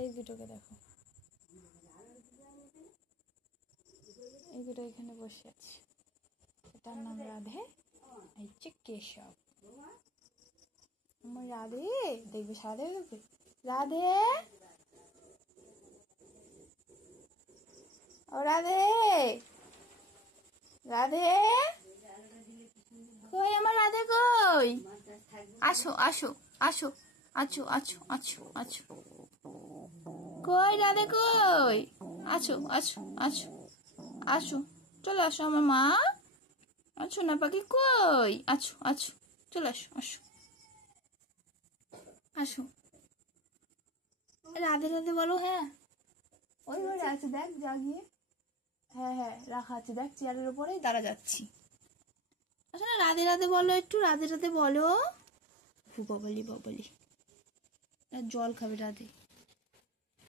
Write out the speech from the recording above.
এই দুটোকে দেখো, এই দুটো এখানে বসে আছে। এটার নাম রাধে, এই হচ্ছে কেশব। আমার রাধে দেখবে সাধে রাধে, ও রাধে রাধে কই, আমার রাধে কই? আসো আসো আসো, আছো আছো আছো আছো, কই রাধে কই? আছো আছো আছো আছো, চলে আসো আমার মা। আছো না পাখি কই? আছো আছো, চলে আসো আসো আসো। রাধে রাধে বলো। হ্যাঁ ওই ঘরে আছে, দেখ যা গিয়ে। হ্যাঁ হ্যাঁ রাখা আছে, দেখ চেয়ারের উপরে, দাঁড়া যাচ্ছি। আচ্ছা না, রাধে রাধে বলো একটু, রাধে রাধে বলো। বাবালি বাবালি, জল খাবে রাধে।